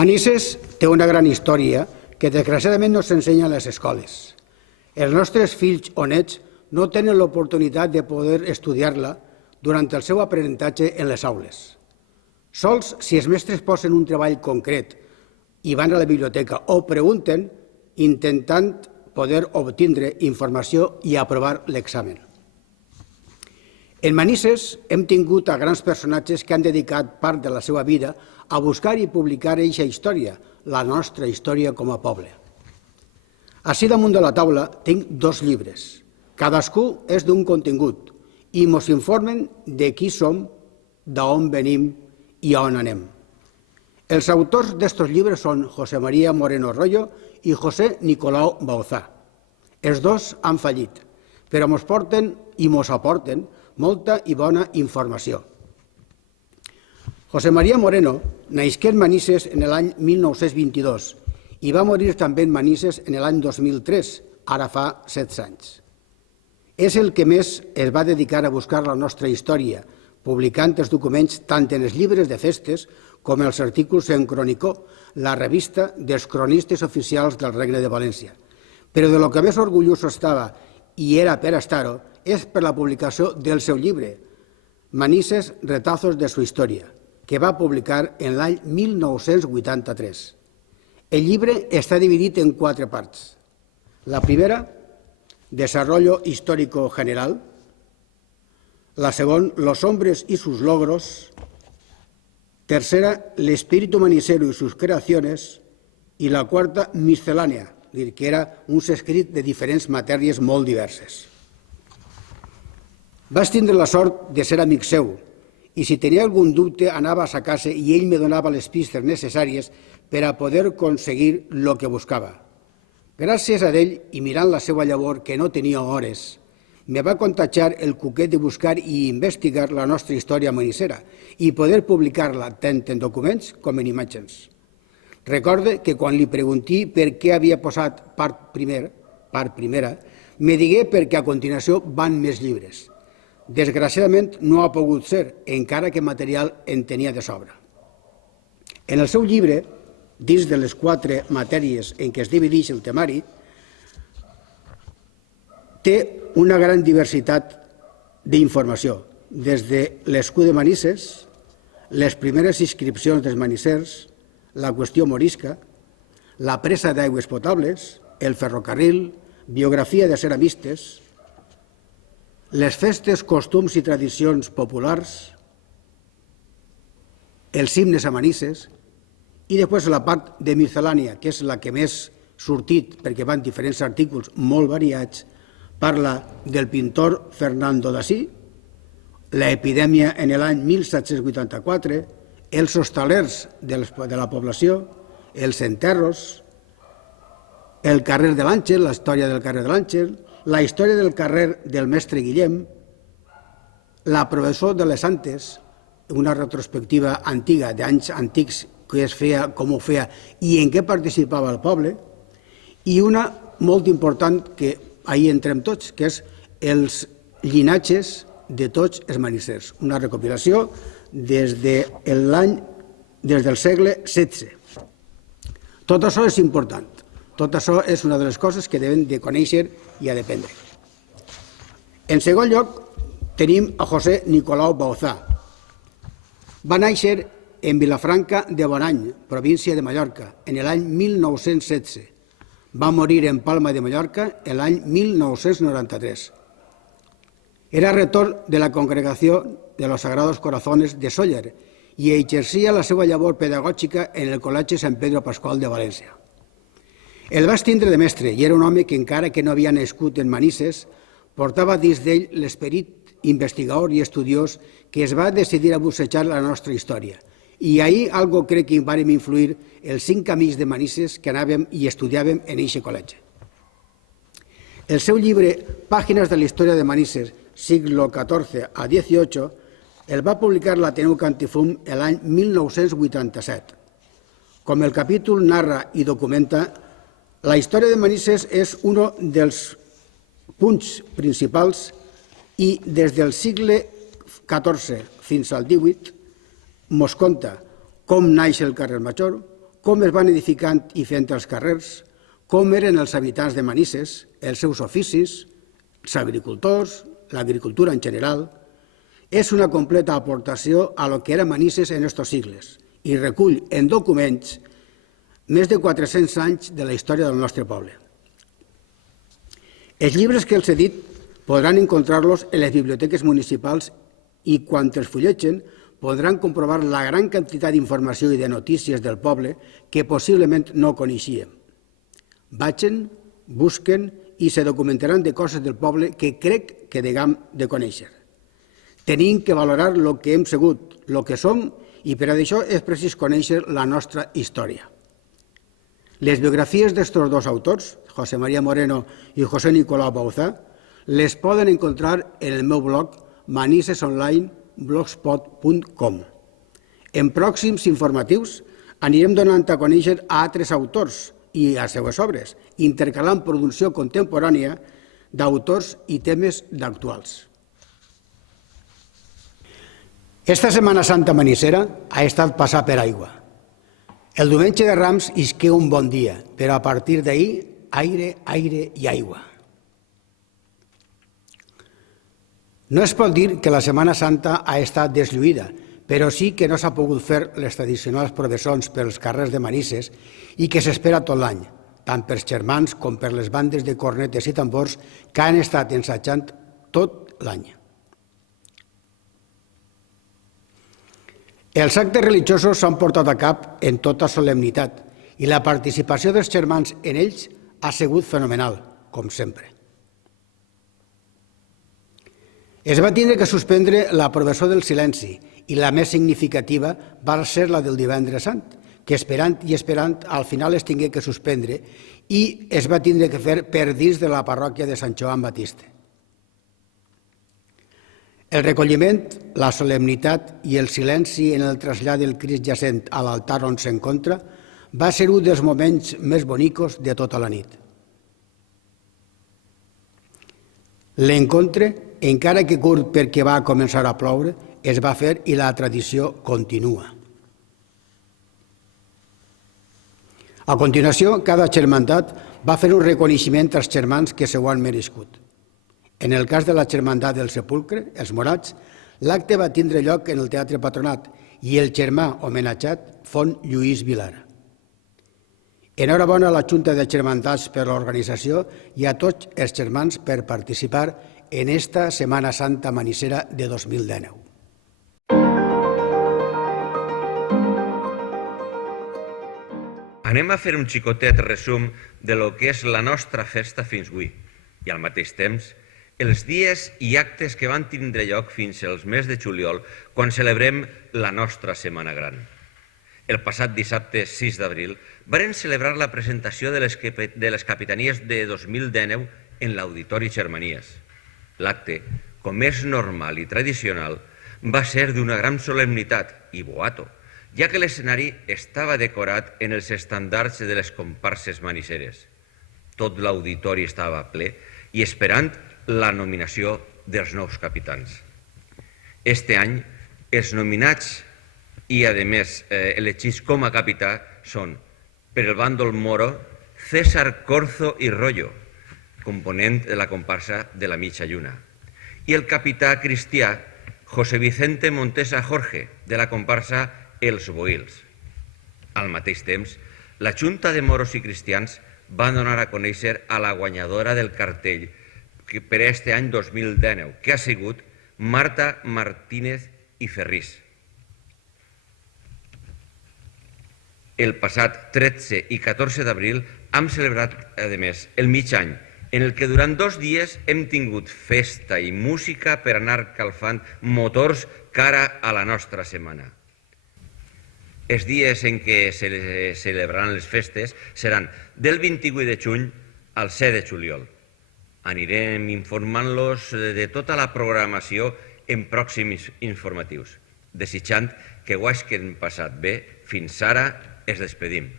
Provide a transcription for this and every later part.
Manises té una gran història que desgraciadament no s'ensenya a les escoles. Els nostres fills o nets no tenen l'oportunitat de poder estudiar-la durant el seu aprenentatge en les aules. Sols si els mestres posen un treball concret i van a la biblioteca o pregunten, intentant poder obtindre informació i aprovar l'examen. En Manises hem tingut a grans personatges que han dedicat part de la seva vida a buscar i publicar eixa història, la nostra història com a poble. Ací damunt de la taula tinc 2 llibres. Cadascú és d'un contingut i ens informen de qui som, d'on venim i on anem. Els autors d'estos llibres són José María Moreno Royo i José Nicolau Bauzá. Els dos han fallit, però ens porten i ens aporten molta i bona informació. José María Moreno naixé en Manises en l'any 1922 i va morir també en Manises en l'any 2003, ara fa 16 anys. És el que més es va dedicar a buscar la nostra història, publicant els documents tant en els llibres de festes com els articles en Cronicó, la revista dels cronistes oficials del Regne de València. Però de lo que més orgullós estava, i era per estar-ho, és per la publicació del seu llibre, Manises, retazos de su historia, que va publicar en l'any 1983. El llibre està dividit en 4 parts. La primera, desarrollo histórico general. La segunda, los hombres y sus logros. Tercera, el espíritu manisero y sus creaciones. I la quarta, miscelània, que era un escrit de diferents matèries molt diverses. Vaig tindre la sort de ser amic seu i si tenia algun dubte anava a sa casa i ell me donava les pistes necessàries per a poder aconseguir el que buscava. Gràcies a ell i mirant la seva llavor, que no tenia hores, me va contagiar el cuquet de buscar i investigar la nostra història manissera i poder publicar-la tant en documents com en imatges. Recorde que quan li pregunté per què havia posat part primera, me digué perquè a continuació van més llibres. Desgraciadament no ha pogut ser, encara que material en tenia de sobra. En el seu llibre, dins de les 4 matèries en què es divideix el temari, té una gran diversitat d'informació, des de l'escut de Manises, les primeres inscripcions dels manissers, la qüestió morisca, la presa d'aigües potables, el ferrocarril, biografia de ceramistes, les festes, costums i tradicions populars, els himnes a Manises i després la part de miscel·lània, que és la que més sortit perquè van diferents artículos molt variats, parla del pintor Fernando d'Assí, l'epidèmia en l'any 1784, els hostalers de la població, els enterros, el carrer de l'Àngel, la història del carrer de l'Àngel, la història del carrer del mestre Guillem, la professó de les Santes, una retrospectiva antiga, d'anys antics, que es feia, com ho feia i en què participava el poble, i una molt important que ahir entrem tots, que és els llinatges de tots els manissers, una recopilació des del segle XVI. Tot això és important. Tot això és una de les coses que devem de conèixer i a d'aprendre. En segon lloc, tenim a José Nicolau Bauzá. Va néixer en Vilafranca de Bonany, província de Mallorca, en l'any 1916. Va morir en Palma de Mallorca en l'any 1993. Era rector de la Congregació de los Sagrados Corazones de Sóller i exercia la seva llavor pedagògica en el Col·legi Sant Pedro Pasqual de València. El va tindre de mestre i era un home que, encara que no havia nascut en Manises, portava dins d'ell l'esperit investigador i estudiós que es va decidir a bussejar la nostra història. I ahir algo crec que vàrem influir els 5 amics de Manises que anàvem i estudiàvem en eixe col·legi. El seu llibre Pàgines de la història de Manises, siglo XIV a XVIII, el va publicar l'Ateneu Cantifum l'any 1987. Com el capítol narra i documenta, la història de Manises és un dels punts principals i des del segle XIV fins al XVIII mos conta com naix el carrer Major, com es van edificant i fent els carrers, com eren els habitants de Manises, els seus oficis, els agricultors, l'agricultura en general. És una completa aportació a lo que era Manises en estos sigles i recull en documents més de 400 anys de la història del nostre poble. Els llibres que els he dit podran encontrar-los en les biblioteques municipals i quan els fullegen podran comprovar la gran quantitat d'informació i de notícies del poble que possiblement no coneixíem. Vagin, busquen i se documentaran de coses del poble que crec que haguem de conèixer. Tenim que valorar el que hem sigut, el que som, i per això és precís conèixer la nostra història. Les biografies d'estos dos autors, José María Moreno i José Nicolau Bauzá, les poden encontrar en el meu blog manisesonline.blogspot.com. En pròxims informatius anirem donant a conèixer a altres autors i a les seves obres, intercalant producció contemporània d'autors i temes d'actuals. Esta Setmana Santa manisera ha estat passar per aigua. El diumenge de Rams isqué un bon dia, però a partir d'ahir, aire, aire i aigua. No es pot dir que la Setmana Santa ha estat deslluïda, però sí que no s'ha pogut fer les tradicionals processons pels carrers de Manises i que s'espera tot l'any, tant pels germans com per les bandes de cornetes i tambors que han estat ensajant tot l'any. Els actes religiosos s'han portat a cap en tota solemnitat i la participació dels germans en ells ha sigut fenomenal, com sempre. Es va tindre que suspendre la professó del silenci i la més significativa va ser la del divendres sant, que esperant i esperant al final es tingué que suspendre i es va tindre que fer per dins de la parròquia de Sant Joan Batista. El recolliment, la solemnitat i el silenci en el trasllat del Crist jacent a l'altar on s'encontra va ser un dels moments més bonicos de tota la nit. L'encontre, encara que curt perquè va començar a ploure, es va fer i la tradició continua. A continuació, cada germandat va fer un reconeixement als germans que s'ho han merescut. En el cas de la Germandat del Sepulcre, els Morats, l'acte va tindre lloc en el Teatre Patronat i el germà homenatjat fon Lluís Vilar. Enhorabona a la Junta de Germandats per l'organització i a tots els germans per participar en esta Setmana Santa manisera de 2019. Anem a fer un xicotet resum de lo que és la nostra festa fins avui i al mateix temps els dies i actes que van tindre lloc fins al mes de juliol quan celebrem la nostra Setmana Gran. El passat dissabte 6 d'abril varen celebrar la presentació de les capitanies de 2019 en l'Auditori Germanies. L'acte, com és normal i tradicional, va ser d'una gran solemnitat i boato, ja que l'escenari estava decorat en els estandards de les comparses maniseres. Tot l'auditori estava ple i esperant la nominació dels nous capitans. Este any, els nominats i, a més, elegits com a capità són, per el bàndol moro, César Corzo i Rollo, component de la comparsa de la Mitja Lluna, i el capità cristià José Vicente Montesa Jorge, de la comparsa Els Boils. Al mateix temps, la Junta de Moros i Cristians va donar a conèixer a la guanyadora del cartell per aquest any 2019, que ha sigut Marta Martínez i Ferrís. El passat 13 i 14 d'abril hem celebrat, a més, el mig any, en el que durant 2 dies hem tingut festa i música per anar calfant motors cara a la nostra setmana. Els dies en què se celebraran les festes seran del 28 de juny al 7 de juliol. Anirem informant-los de tota la programació en pròxims informatius, desitjant que ho hagin passat bé. Fins ara es despedim.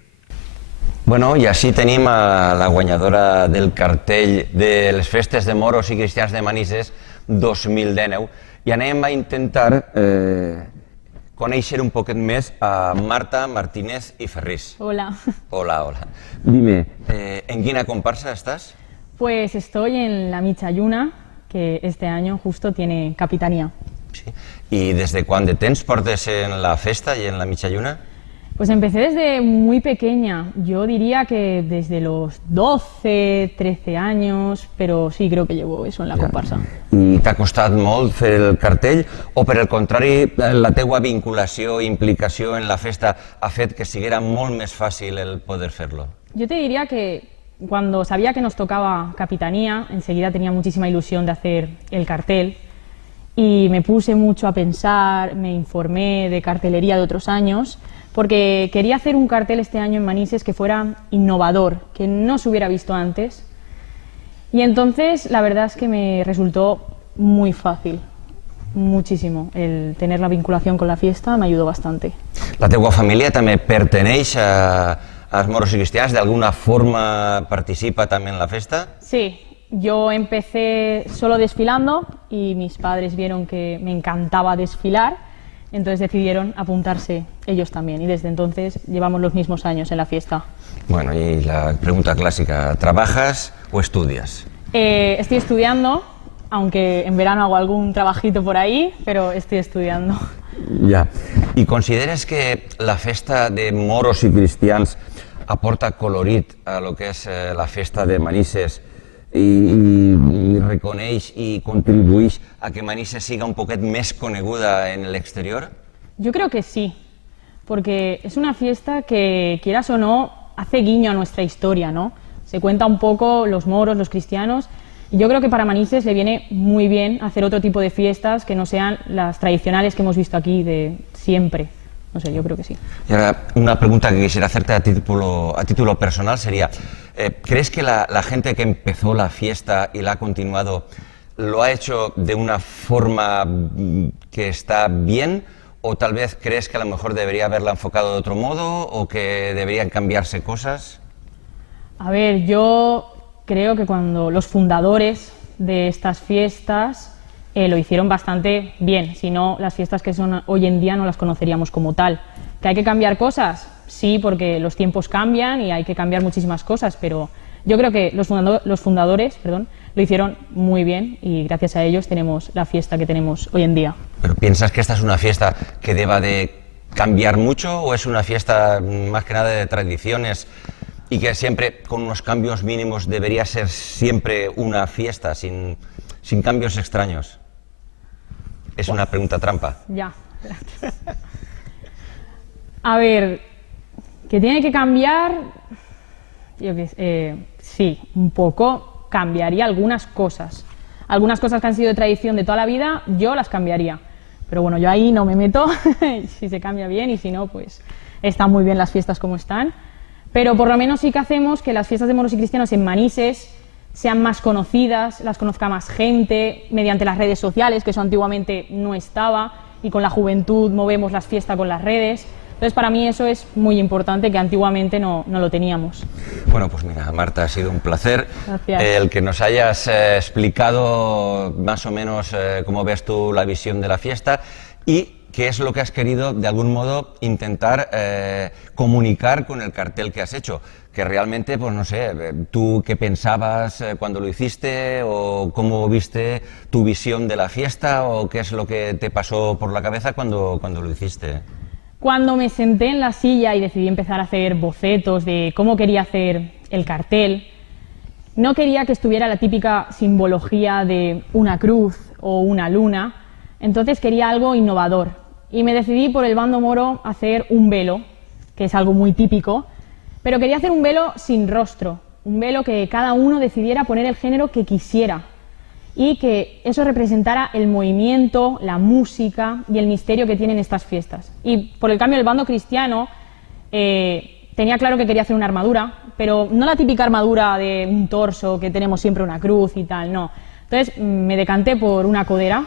Bueno, i així tenim a la guanyadora del cartell de les festes de moros i cristians de Manises 2019 i anem a intentar conèixer un poquet més a Marta Martínez i Ferrís. Hola. Hola, hola. Dime, ¿en quina comparsa estás? Pues estoy en la Michayuna, que este año justo tiene capitanía. Sí. ¿Y desde quant de temps portes en la festa y en la Michayuna? Pues empecé desde muy pequeña, yo diría que desde los 12, 13 años, pero sí creo que llevo eso en la comparsa. I t'ha costat molt fer el cartell o, per el contrari, la teua vinculació i implicació en la festa ha fet que siguera molt més fàcil el poder fer-lo? Yo te diría que cuando sabía que nos tocaba capitanía, enseguida tenía muchísima ilusión de hacer el cartel y me puse mucho a pensar, me informé de cartelería de otros años, porque quería hacer un cartel este año en Manises que fuera innovador, que no se hubiera visto antes. Y entonces la verdad es que me resultó muy fácil, muchísimo. El tener la vinculación con la fiesta me ayudó bastante. La teua família també perteneix als moros i cristians? ¿D'alguna forma participa també en la festa? Sí, yo empecé solo desfilando y mis padres vieron que me encantaba desfilar, entonces decidieron apuntarse ellos también y desde entonces llevamos los mismos años en la fiesta. Bueno, y la pregunta clásica, ¿trabajas o estudias? Estoy estudiando, aunque en verano hago algún trabajito por ahí, pero estoy estudiando. Ja. I consideres que la festa de moros i cristians aporta colorit a lo que és la festa de Manises i reconeix i contribueix a que Manises siga un poquet més coneguda en l'exterior? Yo creo que sí, porque es una fiesta que, quieras o no, hace guiño a nuestra historia, ¿no? Se cuenta un poco los moros, los cristianos, y yo creo que para Manises le viene muy bien hacer otro tipo de fiestas que no sean las tradicionales que hemos visto aquí de siempre. No sé, yo creo que sí. Y ahora, una pregunta que quisiera hacerte a título personal sería, ¿crees que la gente que empezó la fiesta y la ha continuado lo ha hecho de una forma que está bien? ¿O tal vez crees que a lo mejor debería haberla enfocado de otro modo o que deberían cambiarse cosas? A ver, yo creo que cuando los fundadores de estas fiestas lo hicieron bastante bien, si no las fiestas que son hoy en día no las conoceríamos como tal. ¿Que hay que cambiar cosas? Sí, porque los tiempos cambian y hay que cambiar muchísimas cosas, pero yo creo que los fundadores lo hicieron muy bien y gracias a ellos tenemos la fiesta que tenemos hoy en día. ¿Pero piensas que esta es una fiesta que deba de cambiar mucho o es una fiesta más que nada de tradiciones y que siempre con unos cambios mínimos debería ser siempre una fiesta sin cambios extraños? Es una pregunta trampa. Ya, gracias. A ver, ¿que tiene que cambiar? Yo qué sé, sí, un poco. Cambiaría algunas cosas. Algunas cosas que han sido de tradición de toda la vida, yo las cambiaría. Pero bueno, yo ahí no me meto, si se cambia bien y si no, pues están muy bien las fiestas como están. Pero por lo menos sí que hacemos que las fiestas de moros y cristianos en Manises sean más conocidas, las conozca más gente, mediante las redes sociales, que eso antiguamente no estaba, y con la juventud movemos las fiestas con las redes. Entonces, para mí eso es muy importante, que antiguamente no lo teníamos. Bueno, pues mira, Marta, ha sido un placer. Gracias. El que nos hayas explicado más o menos cómo ves tú la visión de la fiesta y qué es lo que has querido, de algún modo, intentar comunicar con el cartel que has hecho. Que realmente, pues no sé, tú qué pensabas cuando lo hiciste o cómo viste tu visión de la fiesta o qué es lo que te pasó por la cabeza cuando lo hiciste. Cuando me senté en la silla y decidí empezar a hacer bocetos de cómo quería hacer el cartel, no quería que estuviera la típica simbología de una cruz o una luna, entonces quería algo innovador. Y me decidí por el bando moro hacer un velo, que es algo muy típico, pero quería hacer un velo sin rostro, un velo que cada uno decidiera poner el género que quisiera y que eso representara el movimiento, la música y el misterio que tienen estas fiestas. Y por el cambio el bando cristiano tenía claro que quería hacer una armadura, pero no la típica armadura de un torso que tenemos siempre una cruz y tal, no. Entonces me decanté por una codera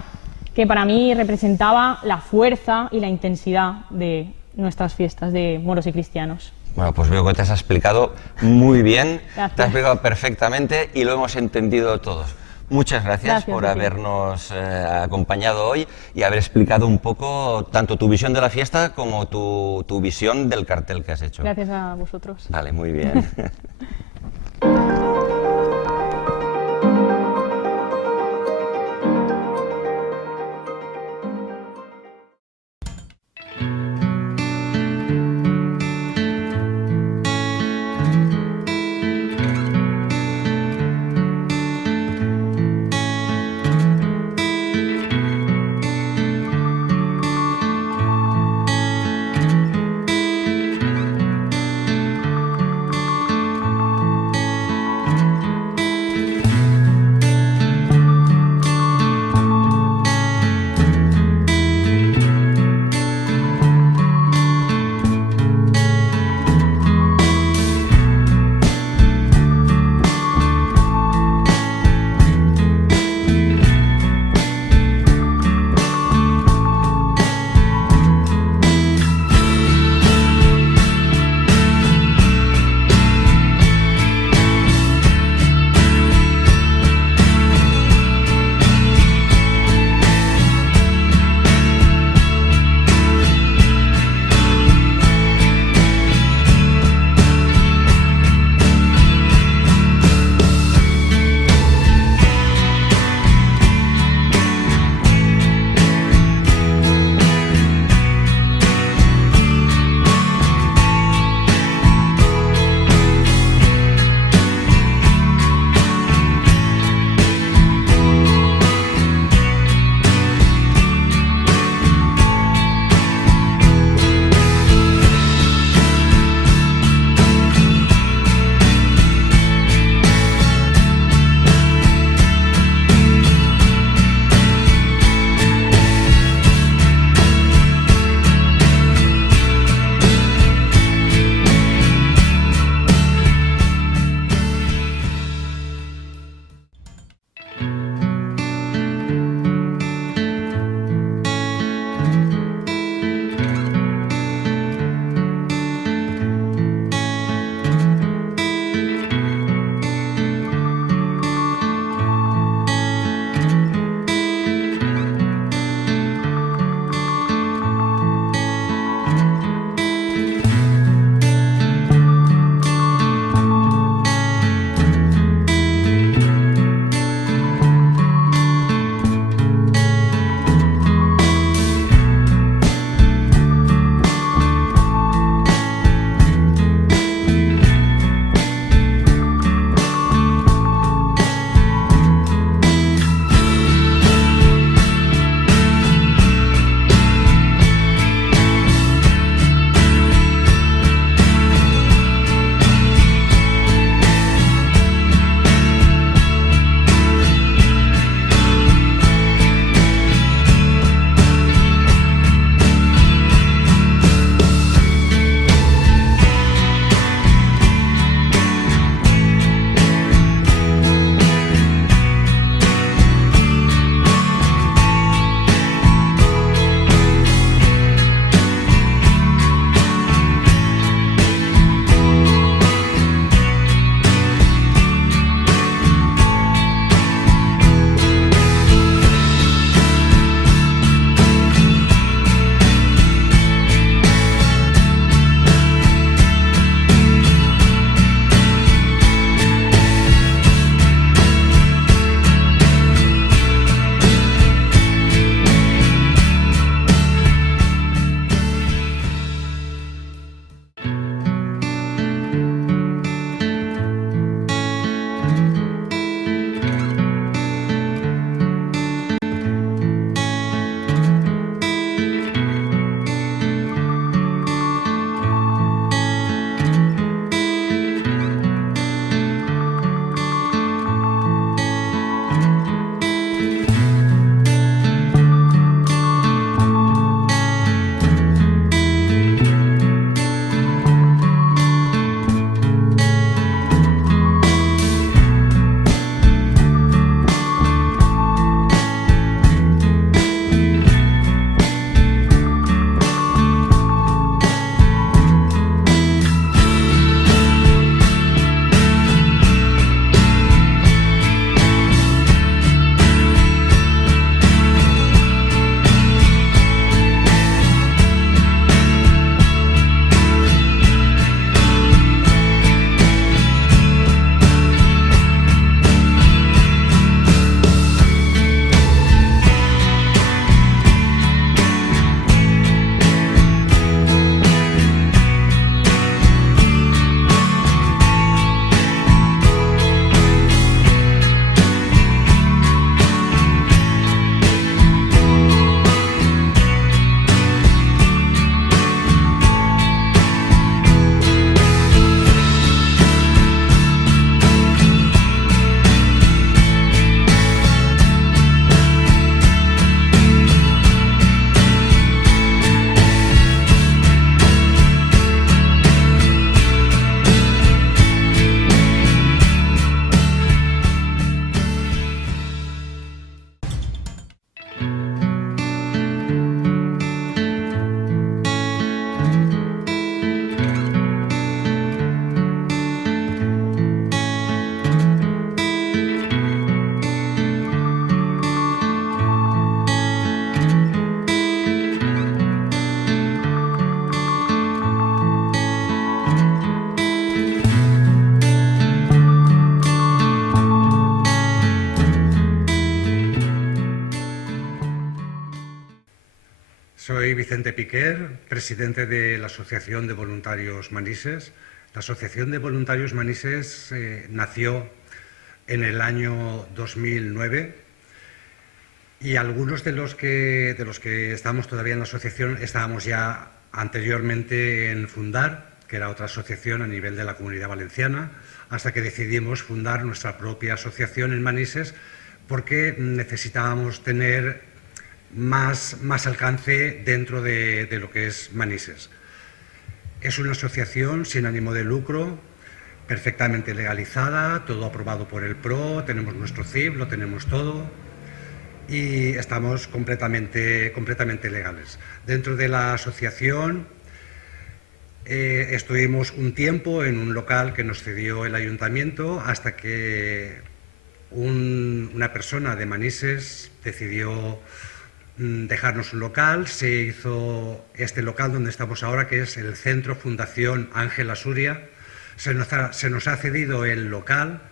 que para mí representaba la fuerza y la intensidad de nuestras fiestas de moros y cristianos. Bueno, pues veo que te has explicado muy bien, Gracias. te has explicado perfectamente y lo hemos entendido todos. Muchas gracias por a ti. habernos acompañado hoy y haber explicado un poco tanto tu visión de la fiesta como tu visión del cartel que has hecho. Gracias a vosotros. Vale, muy bien. Soy Vicente Piquer, presidente de la Asociación de Voluntarios Manises. La Asociación de Voluntarios Manises nació en el año 2009 y algunos de los que estamos todavía en la asociación estábamos ya anteriormente en Fundar, que era otra asociación a nivel de la Comunidad Valenciana, hasta que decidimos fundar nuestra propia asociación en Manises porque necesitábamos tener más alcance dentro de lo que es Manises. Es una asociación sin ánimo de lucro, perfectamente legalizada, todo aprobado por el PRO, tenemos nuestro CIF, lo tenemos todo y estamos completamente legales. Dentro de la asociación estuvimos un tiempo en un local que nos cedió el ayuntamiento hasta que una persona de Manises decidió dejarnos un local. Se hizo este local donde estamos ahora, que es el Centro Fundación Ángel Asuria. Se nos ha cedido el local.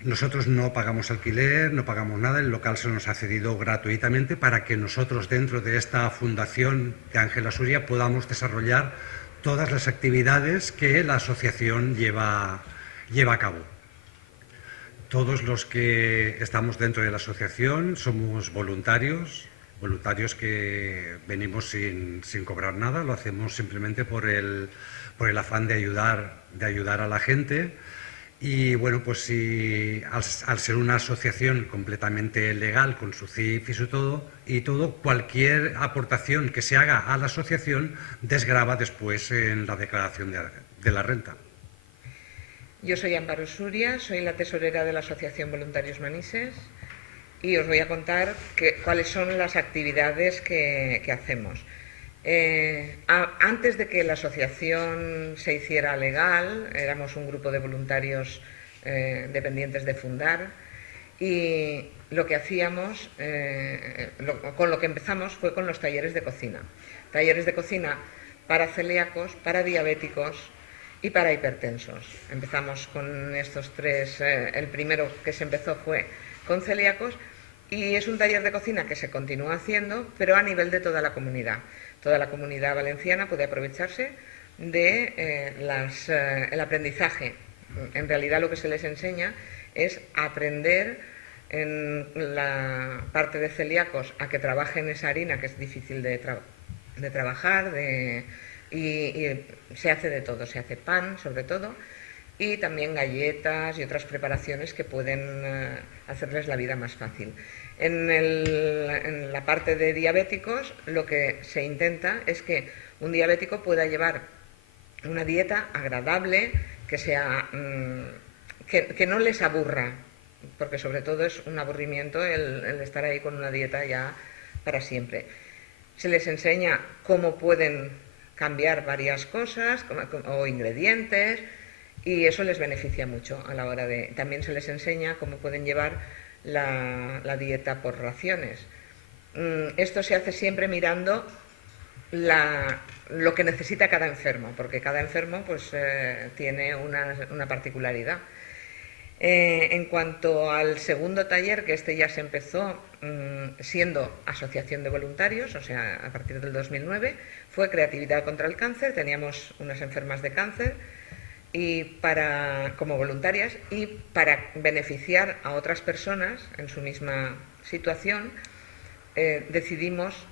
Nosotros no pagamos alquiler, no pagamos nada, el local se nos ha cedido gratuitamente para que nosotros dentro de esta Fundación de Ángel Asuria podamos desarrollar todas las actividades que la asociación lleva a cabo. Todos los que estamos dentro de la asociación somos voluntarios que venimos sin cobrar nada, lo hacemos simplemente por el afán de ayudar a la gente. Y bueno, pues si, al ser una asociación completamente legal, con su CIF y todo, cualquier aportación que se haga a la asociación desgrava después en la declaración de la renta. Yo soy Amparo Suria, soy la tesorera de la Asociación Voluntarios Manises y os voy a contar cuáles son las actividades que hacemos. Antes de que la asociación se hiciera legal, éramos un grupo de voluntarios dependientes de Fundar y lo que hacíamos, con lo que empezamos fue con los talleres de cocina. Talleres de cocina para celíacos, para diabéticos y para hipertensos. Empezamos con estos tres. El primero que se empezó fue con celíacos y es un taller de cocina que se continúa haciendo, pero a nivel de toda la comunidad. Toda la comunidad valenciana puede aprovecharse de el aprendizaje. En realidad lo que se les enseña es aprender en la parte de celíacos a que trabajen esa harina que es difícil de trabajar, y se hace de todo, se hace pan sobre todo y también galletas y otras preparaciones que pueden hacerles la vida más fácil. En la parte de diabéticos lo que se intenta es que un diabético pueda llevar una dieta agradable, que sea que no les aburra, porque sobre todo es un aburrimiento el estar ahí con una dieta ya para siempre. Se les enseña cómo pueden cambiar varias cosas o ingredientes y eso les beneficia mucho a la hora de... También se les enseña cómo pueden llevar la dieta por raciones. Esto se hace siempre mirando lo que necesita cada enfermo, porque cada enfermo pues, tiene una particularidad. En cuanto al segundo taller, que este ya se empezó siendo asociación de voluntarios, o sea, a partir del 2009, fue creatividad contra el cáncer. Teníamos unas enfermas de cáncer como voluntarias y para beneficiar a otras personas en su misma situación decidimos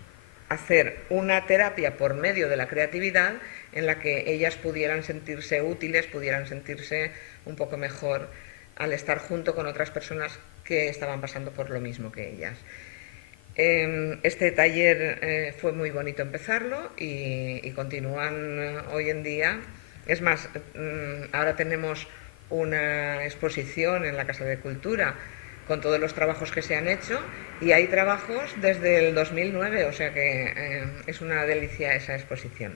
hacer una terapia por medio de la creatividad en la que ellas pudieran sentirse útiles, pudieran sentirse un poco mejor al estar junto con otras personas que estaban pasando por lo mismo que ellas. Este taller fue muy bonito empezarlo y continúan hoy en día. Es más, ahora tenemos una exposición en la Casa de Cultura con todos los trabajos que se han hecho y hay trabajos desde el 2009, o sea que es una delicia esa exposición.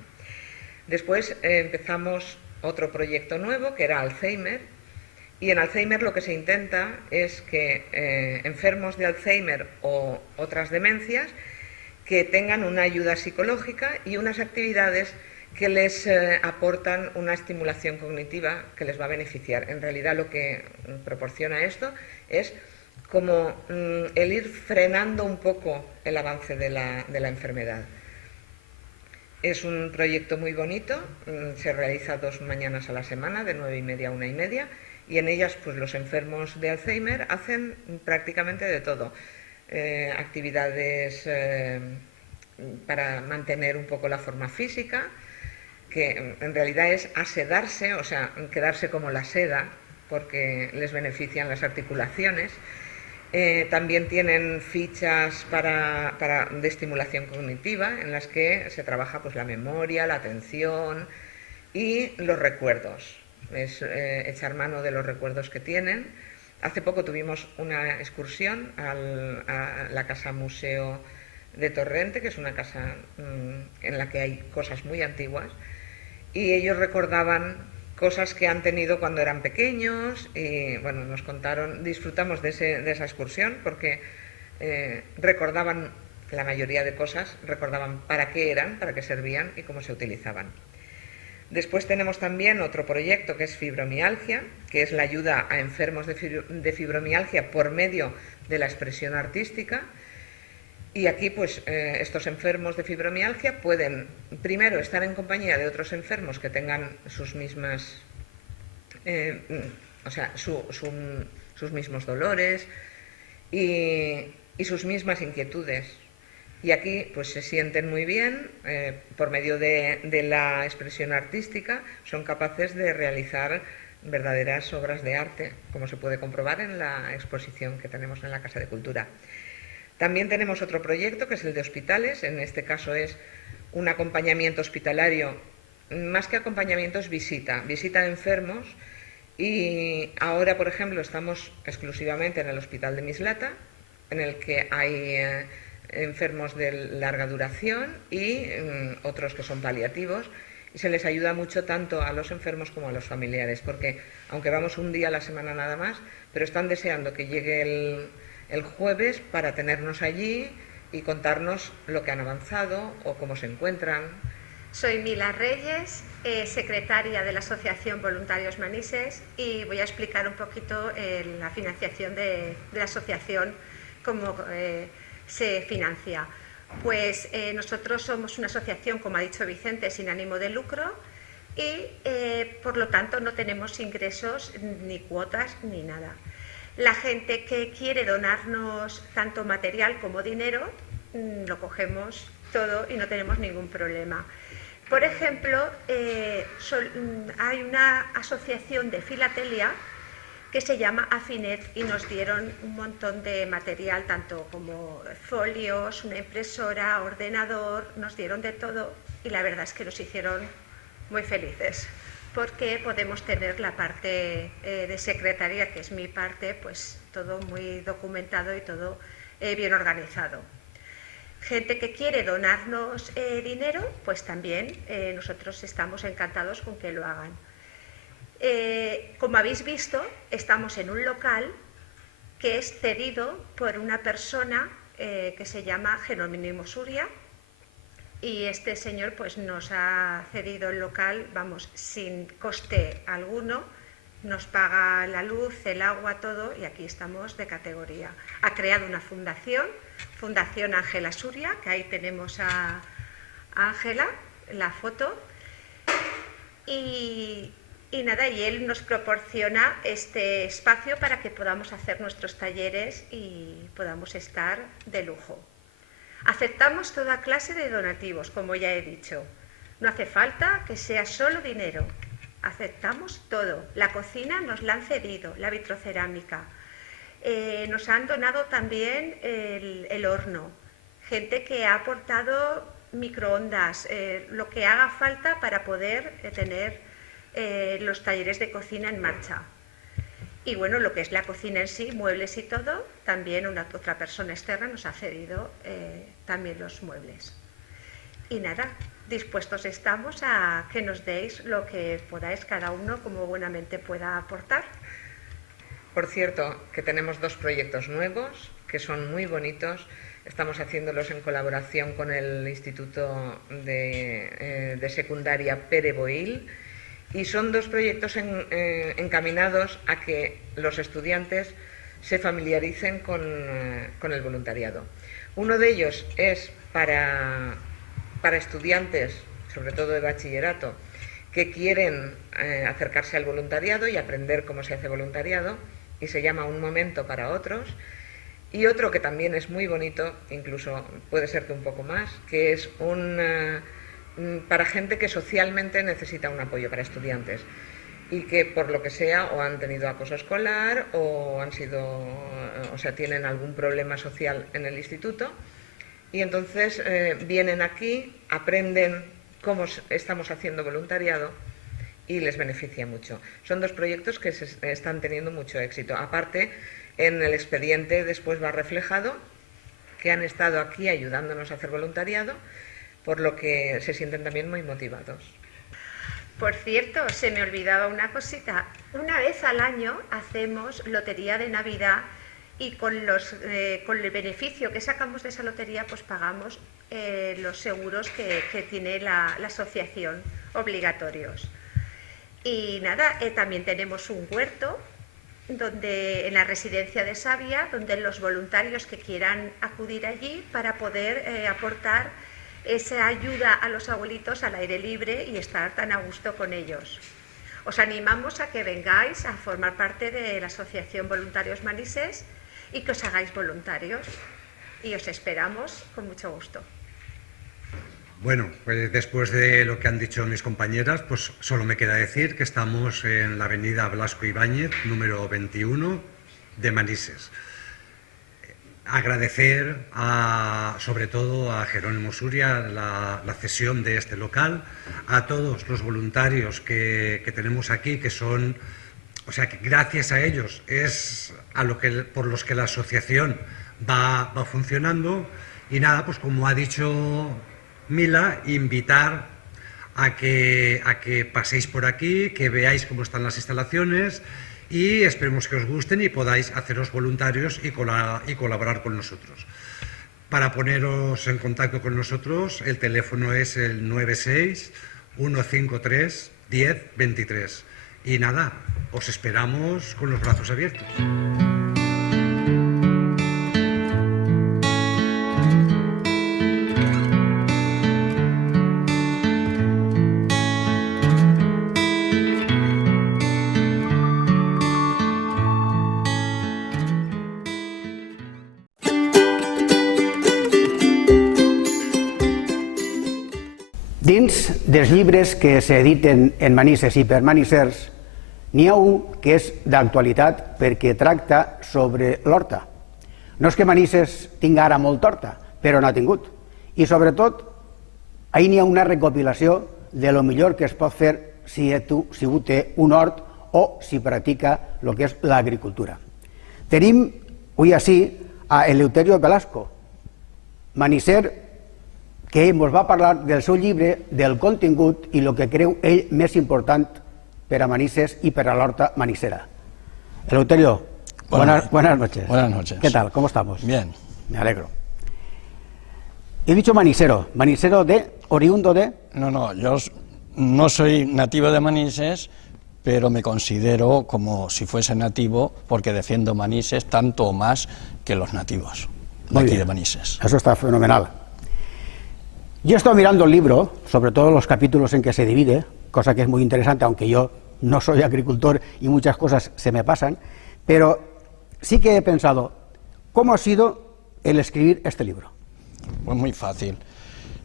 Después empezamos otro proyecto nuevo que era Alzheimer. Y en Alzheimer lo que se intenta es que enfermos de Alzheimer o otras demencias que tengan una ayuda psicológica y unas actividades que les aportan una estimulación cognitiva que les va a beneficiar. En realidad lo que proporciona esto es como el ir frenando un poco el avance de la enfermedad. Es un proyecto muy bonito, se realiza 2 mañanas a la semana, de 9:30 a 1:30, y en ellas pues los enfermos de Alzheimer hacen prácticamente de todo. Actividades para mantener un poco la forma física, que en realidad es asedarse, o sea, quedarse como la seda, porque les benefician las articulaciones. También tienen fichas de estimulación cognitiva, en las que se trabaja pues la memoria, la atención y los recuerdos. Es echar mano de los recuerdos que tienen. Hace poco tuvimos una excursión a la Casa Museo de Torrente, que es una casa en la que hay cosas muy antiguas, y ellos recordaban cosas que han tenido cuando eran pequeños y bueno, nos contaron, disfrutamos de esa excursión porque recordaban la mayoría de cosas, recordaban para qué eran, para qué servían y cómo se utilizaban. Después tenemos también otro proyecto que es fibromialgia, que es la ayuda a enfermos de fibromialgia por medio de la expresión artística. Y aquí, pues, estos enfermos de fibromialgia pueden, primero, estar en compañía de otros enfermos que tengan sus mismas, sus mismos dolores y sus mismas inquietudes. Y aquí, pues, se sienten muy bien, por medio de la expresión artística, son capaces de realizar verdaderas obras de arte, como se puede comprobar en la exposición que tenemos en la Casa de Cultura. También tenemos otro proyecto que es el de hospitales, en este caso es un acompañamiento hospitalario, más que acompañamiento es visita de enfermos, y ahora, por ejemplo, estamos exclusivamente en el Hospital de Mislata, en el que hay enfermos de larga duración y otros que son paliativos, y se les ayuda mucho tanto a los enfermos como a los familiares, porque aunque vamos un día a la semana nada más, pero están deseando que llegue el jueves para tenernos allí y contarnos lo que han avanzado o cómo se encuentran. Soy Mila Reyes, secretaria de la Asociación Voluntarios Manises, y voy a explicar un poquito la financiación de la asociación, cómo se financia. Pues nosotros somos una asociación, como ha dicho Vicente, sin ánimo de lucro y por lo tanto no tenemos ingresos ni cuotas ni nada. La gente que quiere donarnos tanto material como dinero, lo cogemos todo y no tenemos ningún problema. Por ejemplo, hay una asociación de filatelia que se llama Afinet y nos dieron un montón de material, tanto como folios, una impresora, ordenador, nos dieron de todo y la verdad es que nos hicieron muy felices, porque podemos tener la parte de secretaría, que es mi parte, pues todo muy documentado y todo bien organizado. Gente que quiere donarnos dinero, pues también nosotros estamos encantados con que lo hagan. Como habéis visto, estamos en un local que es cedido por una persona que se llama Jerónimo Suria, y este señor pues nos ha cedido el local, vamos, sin coste alguno, nos paga la luz, el agua, todo, y aquí estamos de categoría. Ha creado una fundación, Fundación Ángela Suria, que ahí tenemos a Ángela, la foto, y nada, y él nos proporciona este espacio para que podamos hacer nuestros talleres y podamos estar de lujo. Aceptamos toda clase de donativos, como ya he dicho. No hace falta que sea solo dinero. Aceptamos todo. La cocina nos la han cedido, la vitrocerámica. Nos han donado también el horno. Gente que ha aportado microondas, lo que haga falta para poder tener los talleres de cocina en marcha. Y bueno, lo que es la cocina en sí, muebles y todo, también otra persona externa nos ha cedido también los muebles. Y nada, dispuestos estamos a que nos deis lo que podáis cada uno como buenamente pueda aportar. Por cierto, que tenemos 2 proyectos nuevos que son muy bonitos. Estamos haciéndolos en colaboración con el Instituto de Secundaria Pere Boil. Y son 2 proyectos encaminados a que los estudiantes se familiaricen con el voluntariado. Uno de ellos es para estudiantes, sobre todo de bachillerato, que quieren acercarse al voluntariado y aprender cómo se hace voluntariado, y se llama Un momento para otros. Y otro que también es muy bonito, incluso puede ser que un poco más, que es para gente que socialmente necesita un apoyo, para estudiantes, y que por lo que sea o han tenido acoso escolar o tienen algún problema social en el instituto, y entonces vienen aquí, aprenden cómo estamos haciendo voluntariado y les beneficia mucho. Son dos proyectos que están teniendo mucho éxito. Aparte, en el expediente después va reflejado que han estado aquí ayudándonos a hacer voluntariado, por lo que se sienten también muy motivados. Por cierto, se me olvidaba una cosita. Una vez al año hacemos lotería de Navidad y con el beneficio que sacamos de esa lotería, pues pagamos los seguros que tiene la asociación, obligatorios. Y nada, también tenemos un huerto en la residencia de Savia, donde los voluntarios que quieran acudir allí para poder aportar esa ayuda a los abuelitos al aire libre y estar tan a gusto con ellos. Os animamos a que vengáis a formar parte de la Asociación Voluntarios Manises y que os hagáis voluntarios. Y os esperamos con mucho gusto. Bueno, pues después de lo que han dicho mis compañeras, pues solo me queda decir que estamos en la avenida Blasco Ibáñez, número 21 de Manises. Agradecer sobre todo a Jerónimo Suria la cesión de este local, a todos los voluntarios que tenemos aquí, que son, o sea, que gracias a ellos es por los que la asociación va funcionando. Y nada, pues como ha dicho Mila, invitar a que paséis por aquí, que veáis cómo están las instalaciones, y esperemos que os gusten y podáis haceros voluntarios y colaborar con nosotros. Para poneros en contacto con nosotros, el teléfono es el 96 153 1023. Y nada, os esperamos con los brazos abiertos. Dins dels llibres que s'editen en Manises i per manissers, n'hi ha un que és d'actualitat perquè tracta sobre l'horta. No és que Manises tingui ara molta horta, però n'ha tingut. I sobretot, ahir n'hi ha una recopilació de lo millor que es pot fer si un té un hort o si practica el que és l'agricultura. Tenim avui així a Eleuterio Velasco, manisser, que ens va parlar del seu llibre, del contingut i el que creu ell més important per a Manises y para la horta manisera. Eleuterio, buenas noches. Buenas noches. ¿Qué tal? ¿Cómo estamos? Bien. Me alegro. He dicho manisero. ¿Manisero oriundo de? No, yo no soy nativo de Manises, pero me considero como si fuese nativo porque defiendo Manises tanto o más que los nativos de aquí de Manises. Eso está fenomenal. Yo he estado mirando el libro, sobre todo los capítulos en que se divide, cosa que es muy interesante, aunque yo no soy agricultor y muchas cosas se me pasan, pero sí que he pensado, ¿cómo ha sido el escribir este libro? Pues muy fácil.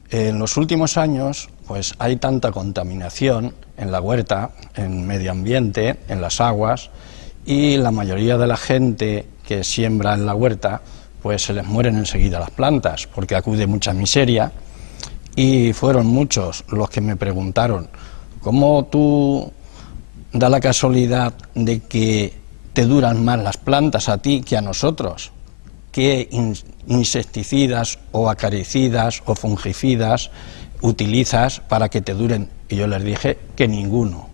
En los últimos años, pues hay tanta contaminación en la huerta, en medio ambiente, en las aguas, y la mayoría de la gente que siembra en la huerta, pues se les mueren enseguida las plantas, porque acude mucha miseria. Y fueron muchos los que me preguntaron, ¿cómo tú da la casualidad de que te duran más las plantas a ti que a nosotros? ¿Qué insecticidas o acaricidas o fungicidas utilizas para que te duren? Y yo les dije que ninguno.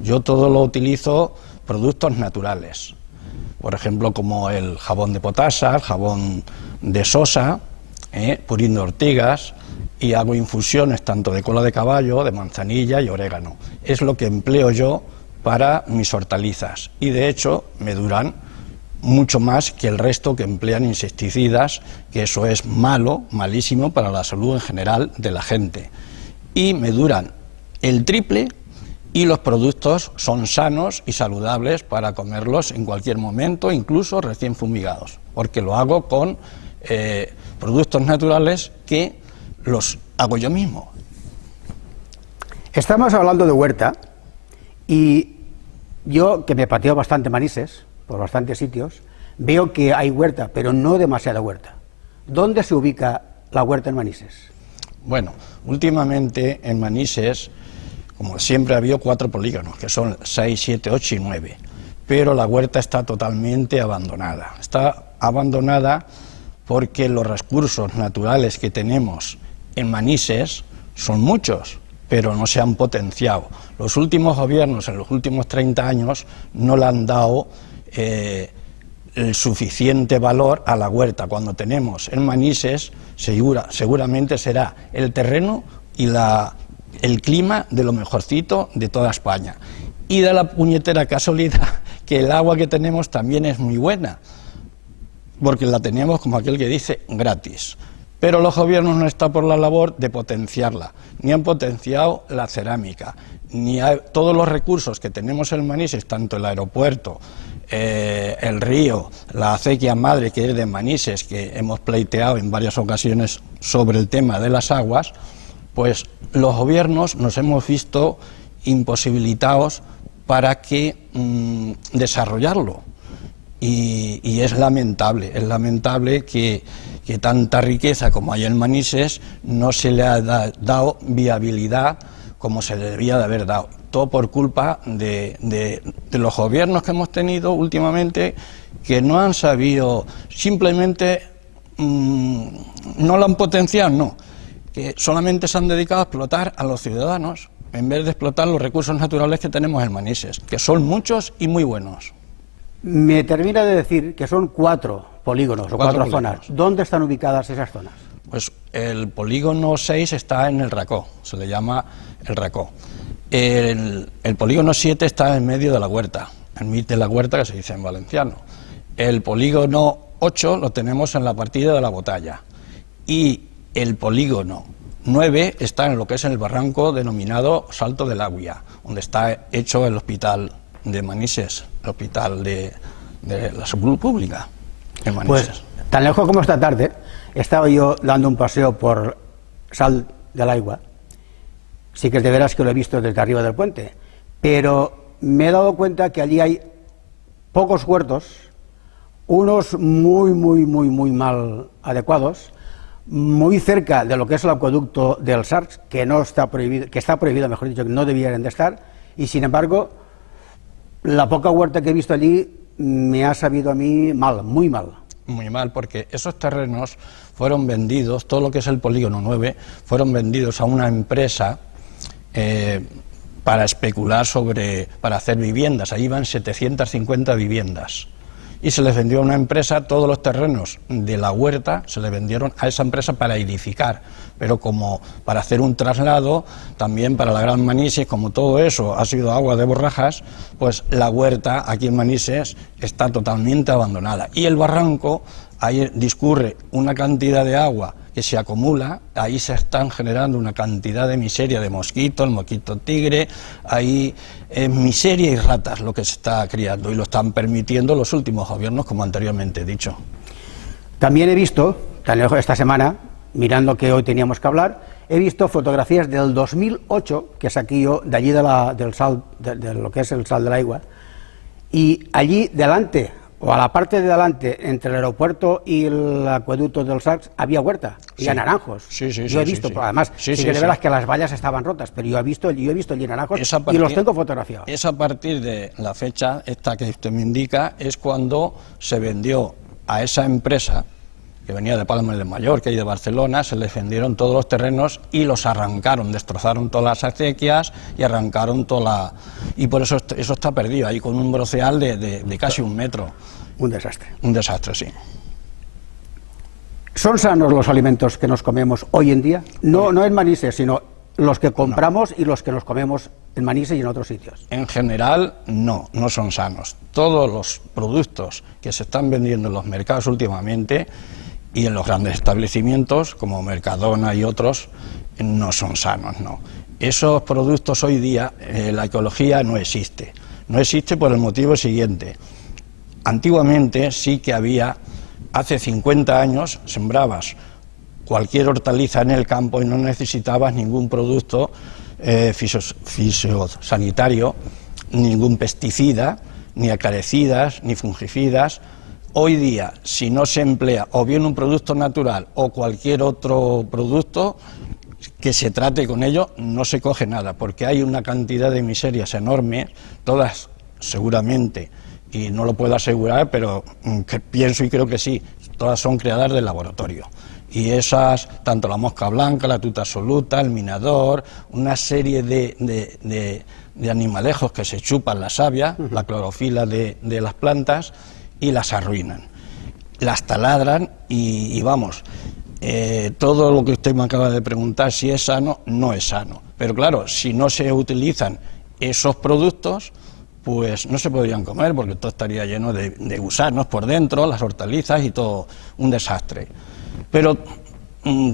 Yo todo lo utilizo productos naturales, por ejemplo como el jabón de potasa, el jabón de sosa, purín de ortigas, y hago infusiones tanto de cola de caballo, de manzanilla y orégano. Es lo que empleo yo para mis hortalizas y de hecho me duran mucho más que el resto que emplean insecticidas, que eso es malo, malísimo para la salud en general de la gente. Y me duran el triple y los productos son sanos y saludables para comerlos en cualquier momento, incluso recién fumigados, porque lo hago con productos naturales que los hago yo mismo. Estamos hablando de huerta y yo, que me pateo bastante Manises, por bastantes sitios, veo que hay huerta, pero no demasiada huerta. ¿Dónde se ubica la huerta en Manises? Bueno, últimamente en Manises, como siempre, ha habido 4 polígonos, que son 6, 7, 8 y 9, pero la huerta está totalmente abandonada. Está abandonada porque los recursos naturales que tenemos en Manises son muchos, pero no se han potenciado. Los últimos gobiernos, en los últimos 30 años, no le han dado el suficiente valor a la huerta. Cuando tenemos en Manises, seguramente será el terreno y el clima de lo mejorcito de toda España. Y da la puñetera casualidad que el agua que tenemos también es muy buena, porque la tenemos, como aquel que dice, gratis. Pero los gobiernos no están por la labor de potenciarla, ni han potenciado la cerámica, ni todos los recursos que tenemos en Manises, tanto el aeropuerto, el río, la acequia madre que es de Manises, que hemos pleiteado en varias ocasiones sobre el tema de las aguas, pues los gobiernos nos hemos visto imposibilitados para que desarrollarlo. Y es lamentable que tanta riqueza como hay en Manises no se le ha dado viabilidad como se le debía de haber dado. Todo por culpa de los gobiernos que hemos tenido últimamente, que no han sabido, simplemente no lo han potenciado, no, que solamente se han dedicado a explotar a los ciudadanos en vez de explotar los recursos naturales que tenemos en Manises, que son muchos y muy buenos. Me termina de decir que son 4 polígonos o 4 zonas. ¿Dónde están ubicadas esas zonas? Pues el polígono 6 está en el Racó, se le llama el Racó. El polígono 7 está en medio de la huerta, en mitad de la huerta, que se dice en valenciano. El polígono 8 lo tenemos en la partida de la Botalla. Y el polígono 9 está en lo que es el barranco denominado Salto del Agua, donde está hecho el hospital de Manises, el hospital de la salud pública en Manises. Pues tan lejos como esta tarde, estaba yo dando un paseo por Sal del Agua. Sí que es de veras que lo he visto desde arriba del puente, pero me he dado cuenta que allí hay pocos huertos, unos muy mal adecuados, muy cerca de lo que es el acueducto del Sarx, que no está prohibido, que está prohibido, mejor dicho, que no debieran de estar, y sin embargo, la poca huerta que he visto allí me ha sabido a mí mal, muy mal. Muy mal, porque esos terrenos fueron vendidos, todo lo que es el polígono 9, fueron vendidos a una empresa para especular para hacer viviendas. Ahí iban 750 viviendas. Y se les vendió a una empresa, todos los terrenos de la huerta se les vendieron a esa empresa para edificar, pero como para hacer un traslado, también para la Gran Manises, como todo eso ha sido agua de borrajas, pues la huerta aquí en Manises está totalmente abandonada. Y el barranco, ahí discurre una cantidad de agua que se acumula, ahí se están generando una cantidad de miseria de mosquitos, el mosquito tigre, ahí es miseria y ratas lo que se está criando y lo están permitiendo los últimos gobiernos, como anteriormente he dicho. También he visto, tan lejos esta semana, mirando que hoy teníamos que hablar, he visto fotografías del 2008, que saqué yo de allí del Sal, de lo que es el Sal del Agua, y allí delante, o a la parte de delante, entre el aeropuerto y el acueducto del Sarx, había huerta, había naranjos. Yo he visto, además, sí que de veras que las vallas estaban rotas, pero yo he visto allí naranjos y los tengo fotografiados. Es a partir de la fecha, esta que usted me indica, es cuando se vendió a esa empresa, que venía de Palma de Mallorca y de Barcelona, se les vendieron todos los terrenos y los arrancaron, destrozaron todas las acequias y arrancaron y por eso está perdido, ahí con un broceal de casi 1 metro. Un desastre. Un desastre, sí. ¿Son sanos los alimentos que nos comemos hoy en día? No en Manises, sino los que compramos y los que nos comemos en Manises y en otros sitios? En general, no son sanos. Todos los productos que se están vendiendo en los mercados últimamente y en los grandes establecimientos, como Mercadona y otros, no son sanos, no. Esos productos hoy día, la ecología no existe. No existe por el motivo siguiente. Antiguamente sí que había, hace 50 años, sembrabas cualquier hortaliza en el campo y no necesitabas ningún producto fitosanitario, ningún pesticida, ni acaricidas, ni fungicidas. Hoy día, si no se emplea o bien un producto natural o cualquier otro producto que se trate con ello, no se coge nada, porque hay una cantidad de miserias enorme, todas seguramente, y no lo puedo asegurar, pero pienso y creo que sí, todas son creadas del laboratorio. Y esas, tanto la mosca blanca, la tuta absoluta, el minador, una serie de animalejos que se chupan la savia, la clorofila de las plantas, y las arruinan, las taladran y vamos, todo lo que usted me acaba de preguntar, si es sano, no es sano. Pero claro, si no se utilizan esos productos, pues no se podrían comer, porque todo estaría lleno de gusanos por dentro, las hortalizas y todo, un desastre. Pero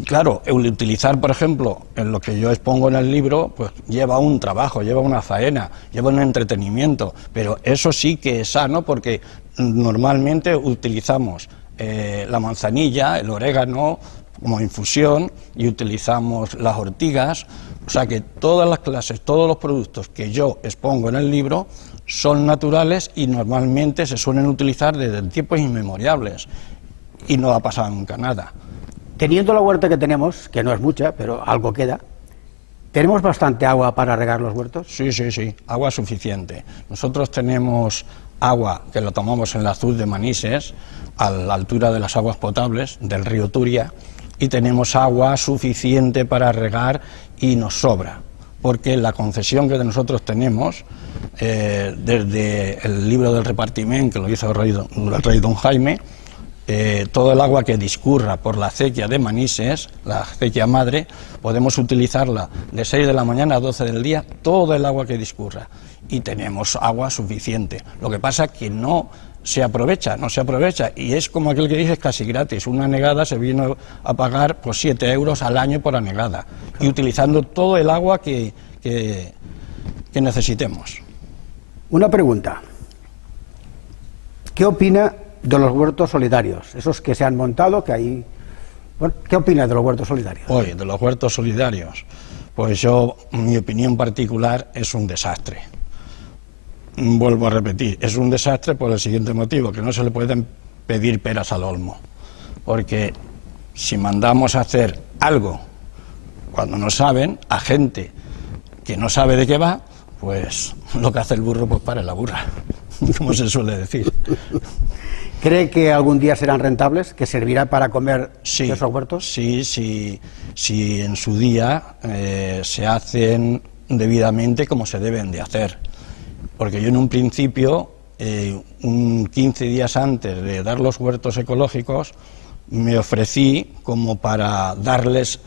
claro, el utilizar, por ejemplo, en lo que yo expongo en el libro, pues lleva un trabajo, lleva una faena, lleva un entretenimiento, pero eso sí que es sano, porque normalmente utilizamos la manzanilla, el orégano como infusión, y utilizamos las ortigas, o sea que todas las clases, todos los productos que yo expongo en el libro son naturales y normalmente se suelen utilizar desde tiempos inmemoriales y no ha pasado nunca nada. Teniendo la huerta que tenemos, que no es mucha, pero algo queda, ¿tenemos bastante agua para regar los huertos? Sí, agua suficiente. Nosotros tenemos agua que la tomamos en la Azul de Manises, a la altura de las aguas potables del río Turia, y tenemos agua suficiente para regar y nos sobra, porque la concesión que nosotros tenemos, desde el libro del repartiment, que lo hizo el rey don Jaime, todo el agua que discurra por la acequia de Manises, la acequia madre, podemos utilizarla de 6 de la mañana a 12 del día, todo el agua que discurra, y tenemos agua suficiente. Lo que pasa es que no se aprovecha, y es como aquel que dice, casi gratis. Una anegada se vino a pagar pues 7 euros al año por anegada, y utilizando todo el agua que necesitemos. Una pregunta. ¿Qué opina de los huertos solidarios? Esos que se han montado, que hay... Bueno, ¿qué opina de los huertos solidarios? Hoy, de los huertos solidarios, pues yo, mi opinión particular, es un desastre. Vuelvo a repetir, es un desastre por el siguiente motivo, que no se le pueden pedir peras al olmo, porque si mandamos a hacer algo cuando no saben, a gente que no sabe de qué va, pues lo que hace el burro pues para la burra, como se suele decir. ¿Cree que algún día serán rentables, que servirá para comer esos huertos? Sí, en su día se hacen debidamente como se deben de hacer. Porque yo en un principio, 15 días antes de dar los huertos ecológicos, me ofrecí como para darles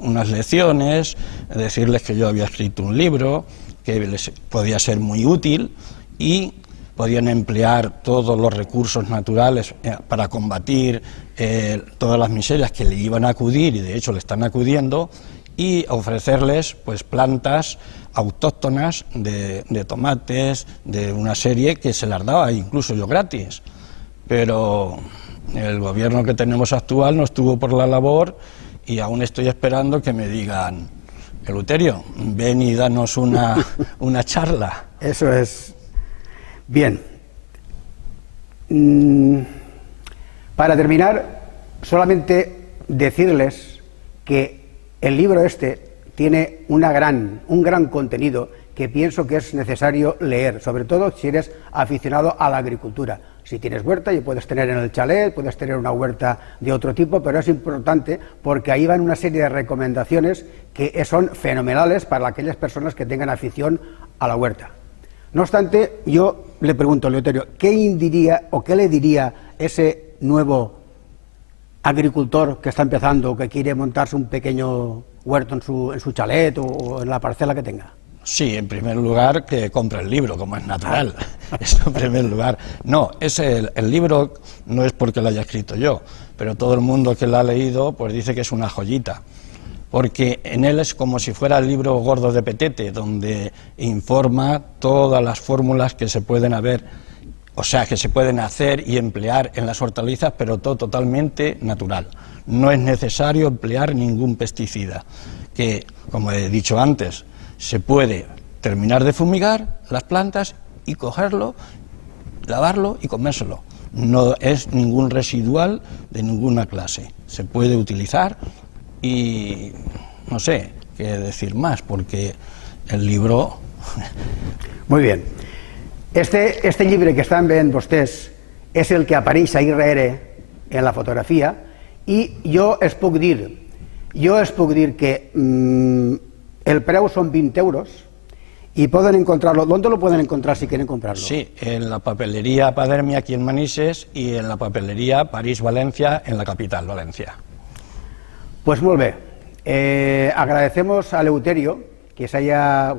unas lecciones, decirles que yo había escrito un libro, que les podía ser muy útil y podían emplear todos los recursos naturales para combatir todas las miserias que le iban a acudir, y de hecho le están acudiendo, y ofrecerles pues plantas autóctonas de tomates, de una serie que se las daba incluso yo gratis. Pero el gobierno que tenemos actual no estuvo por la labor, y aún estoy esperando que me digan: Eleuterio, ven y danos una charla. Eso es. Bien. Para terminar, solamente decirles que el libro este tiene un gran contenido que pienso que es necesario leer, sobre todo si eres aficionado a la agricultura. Si tienes huerta y puedes tener en el chalet, puedes tener una huerta de otro tipo, pero es importante porque ahí van una serie de recomendaciones que son fenomenales para aquellas personas que tengan afición a la huerta. No obstante, yo le pregunto, Eleuterio, ¿qué diría o qué le diría ese nuevo agricultor que está empezando o que quiere montarse un pequeño huerto en su chalet o en la parcela que tenga? Sí, en primer lugar que compre el libro, como es natural. Eso en primer lugar. No, el libro no es porque lo haya escrito yo, pero todo el mundo que lo ha leído pues dice que es una joyita, porque en él es como si fuera el libro gordo de Petete, donde informa todas las fórmulas que se pueden que se pueden hacer y emplear en las hortalizas, pero todo totalmente natural. No es necesario emplear ningún pesticida, que, como he dicho antes, se puede terminar de fumigar las plantas y cogerlo, lavarlo y comérselo. No es ningún residual de ninguna clase. Se puede utilizar y no sé qué decir más, porque el libro... Muy bien. Este llibre que estan veient vostès és el que apareix a IRR en la fotografia i jo es puc dir que el preu són 20 euros y pueden encontrarlo. ¿Dónde lo pueden encontrar si quieren comprarlo? Sí, en la papelería Padermi aquí en Manises y en la papelería París-Valencia en la capital, Valencia. Pues muy bien. Agradecemos a Eleuterio que se haya